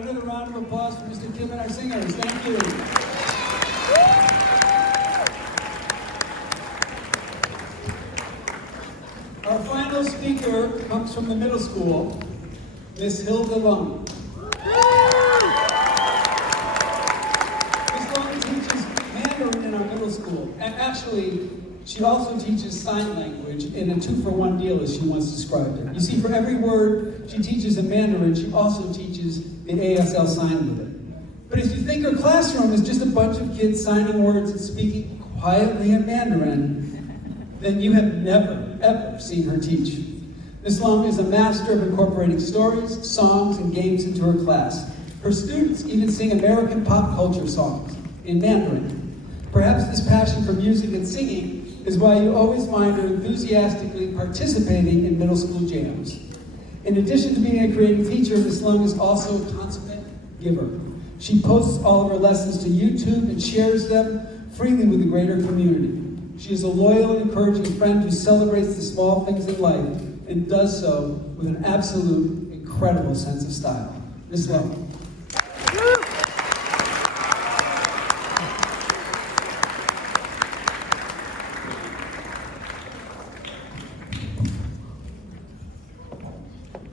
Another round of applause for Mr. Kim and our singers. Thank you. Our final speaker comes from the middle school, Miss Hilda Leung. Miss Leung teaches Mandarin in our middle school. And actually, she also teaches sign language in a 2-for-1 deal, as she once described it. You see, for every word she teaches in Mandarin, she also teaches the ASL sign with it. But if you think her classroom is just a bunch of kids signing words and speaking quietly in Mandarin, then you have never, ever seen her teach. Ms. Leung is a master of incorporating stories, songs, and games into her class. Her students even sing American pop culture songs in Mandarin. Perhaps this passion for music and singing is why you always find her enthusiastically participating in middle school jams. In addition to being a creative teacher, Ms. Leung is also a consummate giver. She posts all of her lessons to YouTube and shares them freely with the greater community. She is a loyal and encouraging friend who celebrates the small things in life and does so with an absolute incredible sense of style. Ms. Leung.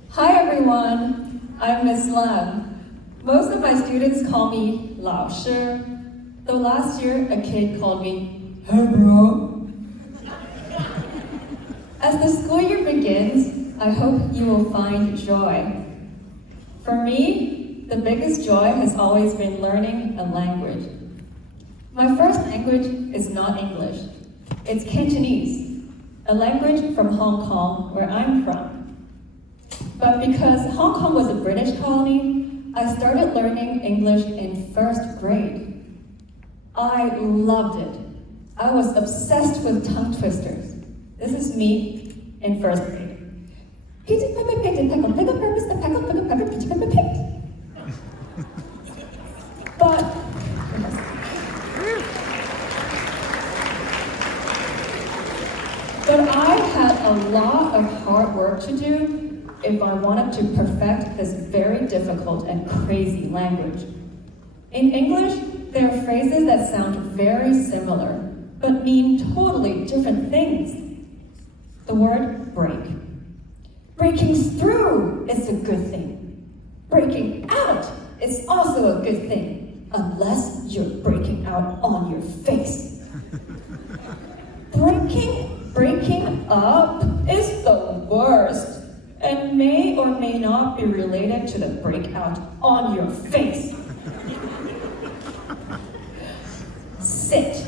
Hi everyone, I'm Ms. Leung. Most of my students call me Lao Shi, though last year a kid called me Hey bro. As the school year begins, I hope you will find joy. For me, the biggest joy has always been learning a language. My first language is not English, it's Cantonese, a language from Hong Kong, where I'm from. But because Hong Kong was a British colony, I started learning English in first grade. I loved it. I was obsessed with tongue twisters. This is me in first grade. But I had a lot of hard work to do if I wanted to perfect this very difficult and crazy language. In English, there are phrases that sound very similar, but mean totally different things. The word break. Breaking through is a good thing. Breaking out is also a good thing, unless you're breaking out on your face. Breaking up is the worst, and may or may not be related to the breakout on your face. Sit.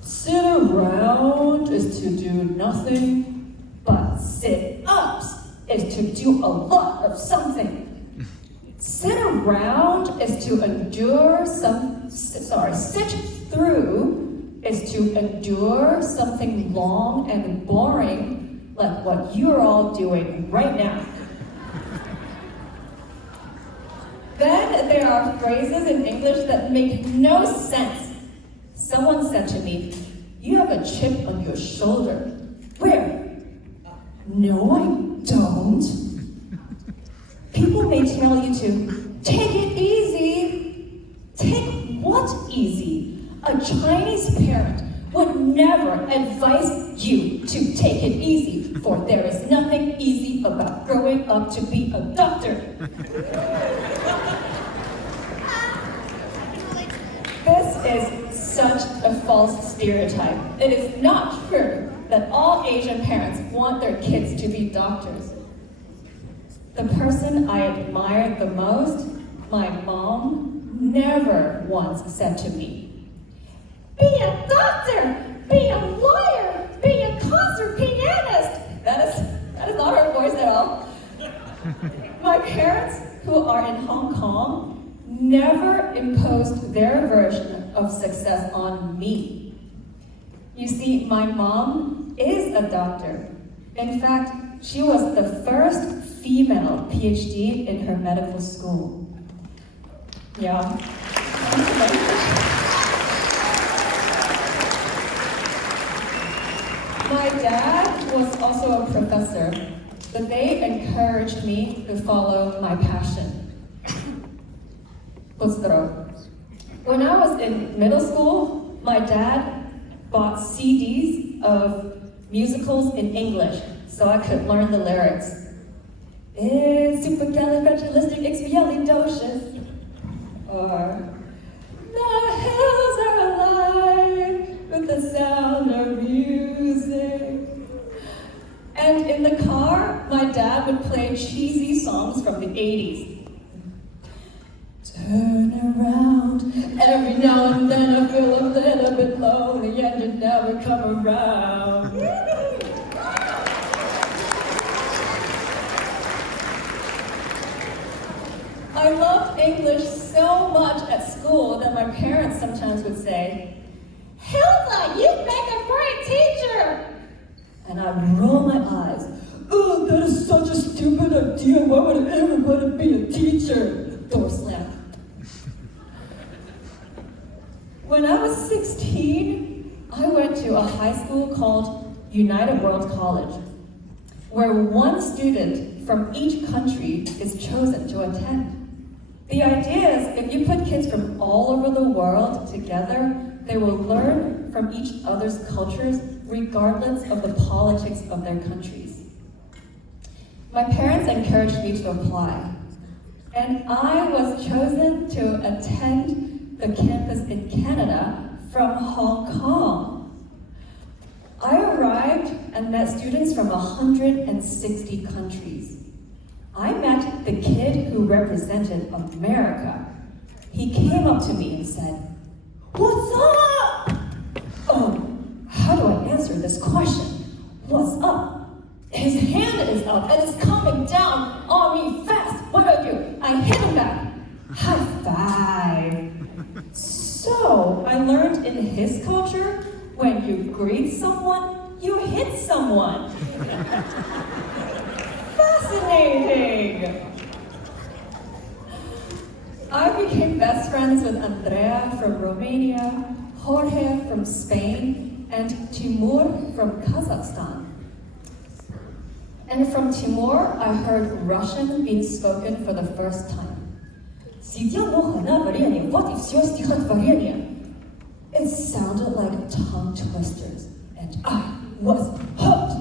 Sit around is to do nothing, but sit-ups is to do a lot of something. Sit around is to endure sit through is to endure something long and boring, like what you're all doing right now. Then there are phrases in English that make no sense. Someone said to me, "You have a chip on your shoulder." Where? No, I don't. People may tell you to take it easy. Take what easy? A Chinese parent would never advise you to take it easy, for there is nothing easy about growing up to be a doctor. This is such a false stereotype. It is not true that all Asian parents want their kids to be doctors. The person I admire the most, my mom, never once said to me, "Be a doctor, be a lawyer, be a concert pianist." That is not her voice at all. My parents, who are in Hong Kong, never imposed their version of success on me. You see, my mom is a doctor. In fact, she was the first female PhD in her medical school. Yeah. My dad was also a professor, but they encouraged me to follow my passion. Bustro. When I was in middle school, my dad bought CDs of musicals in English so I could learn the lyrics. It's supercalifragilisticexpialidocious. Or the hills are alive with the sound of music. And in the car, my dad would play cheesy songs from the 80s. Turn around, every now and then I feel a little bit lonely and you never come around. I loved English so much at school that my parents sometimes would say, Hilda, you make a great teacher! And I'd roll my eyes. Oh, that is such a stupid idea. Why would I ever want to be a teacher? Door slam. When I was 16, I went to a high school called United World College, where one student from each country is chosen to attend. The idea is if you put kids from all over the world together, they will learn from each other's cultures regardless of the politics of their countries. My parents encouraged me to apply, and I was chosen to attend the campus in Canada from Hong Kong. I arrived and met students from 160 countries. I met the kid who represented America. He came up to me and said, "What's up?" Oh, how do I answer this question? What's up? His hand is up and it's coming down on me fast. What do I do? I hit him back. High five. So I learned in his culture, when you greet someone, you hit someone. Fascinating. I became best friends with Andrea from Romania, Jorge from Spain, and Timur from Kazakhstan. And from Timur, I heard Russian being spoken for the first time. It sounded like tongue twisters, and I was hooked.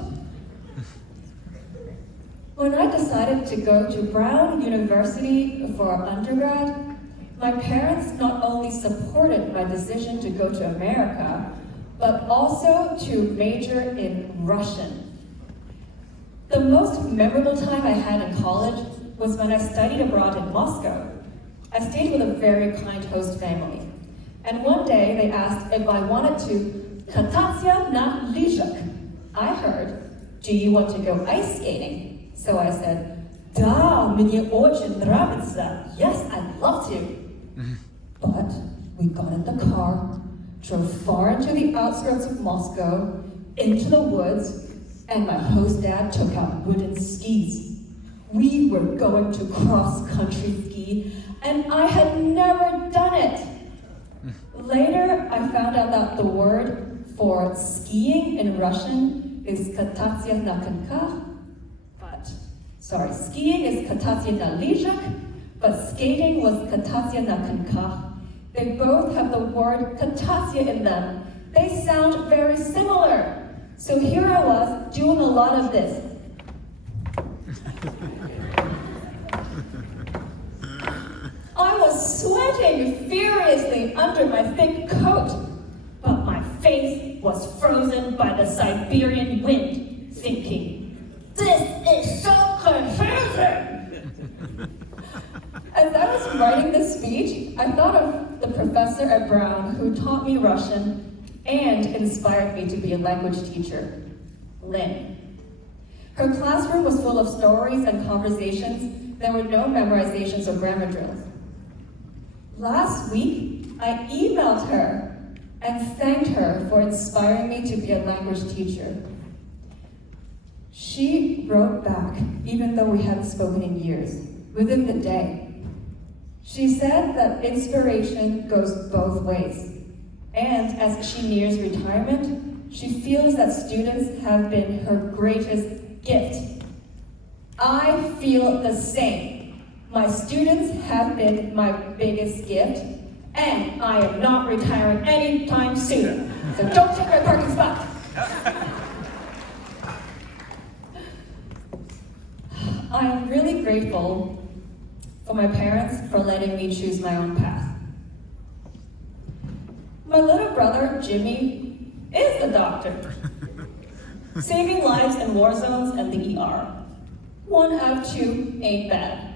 When I decided to go to Brown University for undergrad, my parents not only supported my decision to go to America, but also to major in Russian. The most memorable time I had in college was when I studied abroad in Moscow. I stayed with a very kind host family. And one day they asked if I wanted to katatsya na lyzhach. I heard, do you want to go ice skating? So I said, da, мне очень нравится. Yes, I'd love to. But we got in the car, drove far into the outskirts of Moscow, into the woods, and my host dad took out wooden skis. We were going to cross-country ski, and I had never done it. Later, I found out that the word for skiing in Russian is katatsya na konkach. Skiing is katatsya na lyzhach, but skating was katatsya na konkach. They both have the word katatsya in them. They sound very similar. So here I was doing a lot of this. I was sweating furiously under my thick coat, but my face was frozen by the Siberian wind, thinking, this is so confusing! As I was writing this speech, I thought of the professor at Brown who taught me Russian and inspired me to be a language teacher, Lynn. Her classroom was full of stories and conversations. There were no memorizations or grammar drills. Last week, I emailed her and thanked her for inspiring me to be a language teacher. She wrote back, even though we hadn't spoken in years, within the day. She said that inspiration goes both ways. And as she nears retirement, she feels that students have been her greatest gift. I feel the same. My students have been my biggest gift, and I am not retiring anytime soon. So don't take my parking spot. I am really grateful for my parents for letting me choose my own path. My little brother, Jimmy, is a doctor, saving lives in war zones and the ER. 1 out of 2 ain't bad.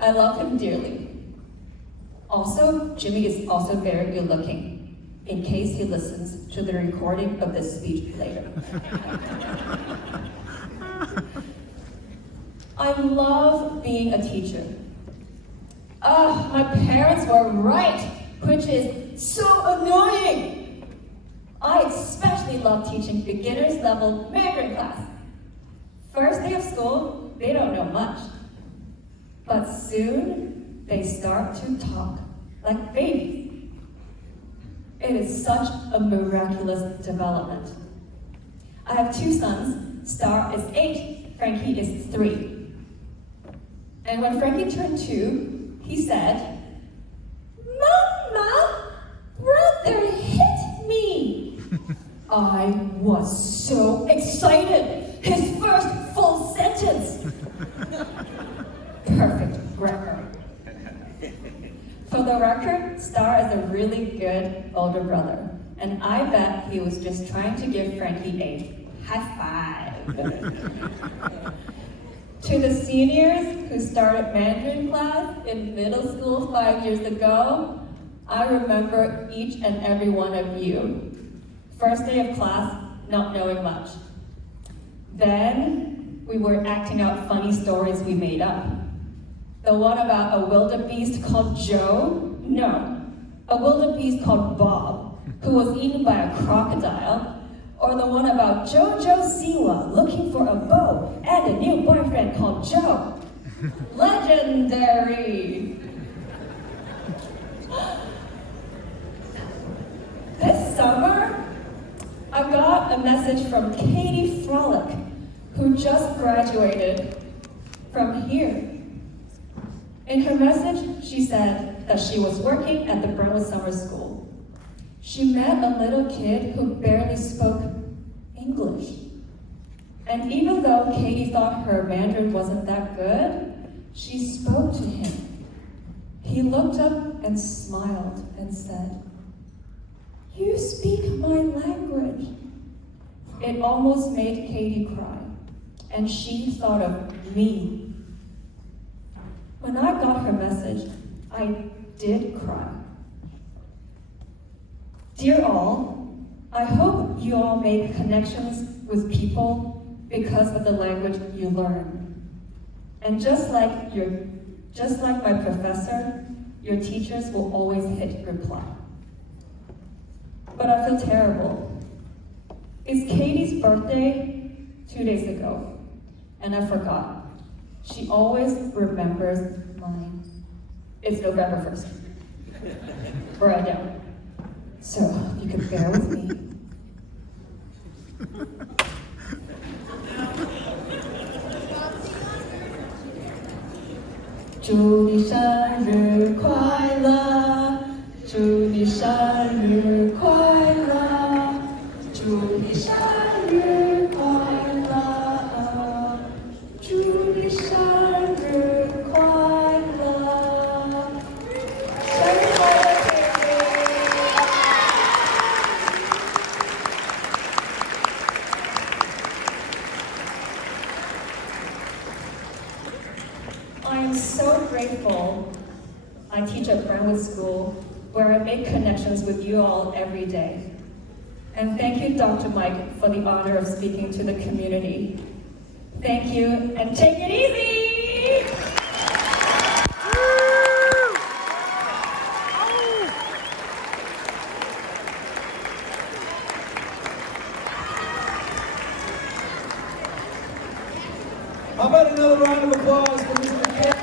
I love him dearly. Also, Jimmy is also very good looking, in case he listens to the recording of this speech later. I love being a teacher. My parents were right, which is so annoying. I especially love teaching beginners level Mandarin class. First day of school, they don't know much. But soon, they start to talk like babies. It is such a miraculous development. I have 2 sons. Star is 8, Frankie is 3. And when Frankie turned 2, he said, "Mama, brother hit me." I was so excited. His first full sentence. Perfect grammar. For the record, Star is a really good older brother, and I bet he was just trying to give Frankie a high five. To the seniors who started Mandarin class in middle school 5 years ago, I remember each and every one of you. First day of class, not knowing much. Then, we were acting out funny stories we made up. The one about a wildebeest called Joe? No, a wildebeest called Bob, who was eaten by a crocodile. Or the one about Jojo Siwa looking for a beau and a new boyfriend called Joe. Legendary! This summer, I got a message from Katie Frolic, who just graduated from here. In her message, she said that she was working at the Brentwood Summer School. She met a little kid who barely spoke English. And even though Katie thought her Mandarin wasn't that good, she spoke to him. He looked up and smiled and said, "You speak my language." It almost made Katie cry, and she thought of me. When I got her message, I did cry. Dear all, I hope you all make connections with people because of the language you learn. And just like my professor, your teachers will always hit reply. But I feel terrible. It's Katie's birthday 2 days ago, and I forgot. She always remembers mine. It's November 1st. Or I don't. So, you can bear with me. "祝你生日快乐，祝你生日快乐，祝你生日快乐，祝你生日快乐。生日快乐，姐姐！" I am so grateful I teach at Brentwood School, where I make connections with you all every day. And thank you, Dr. Mike, for the honor of speaking to the community. Thank you, and take it easy! How about another round of applause for Mr. Ken?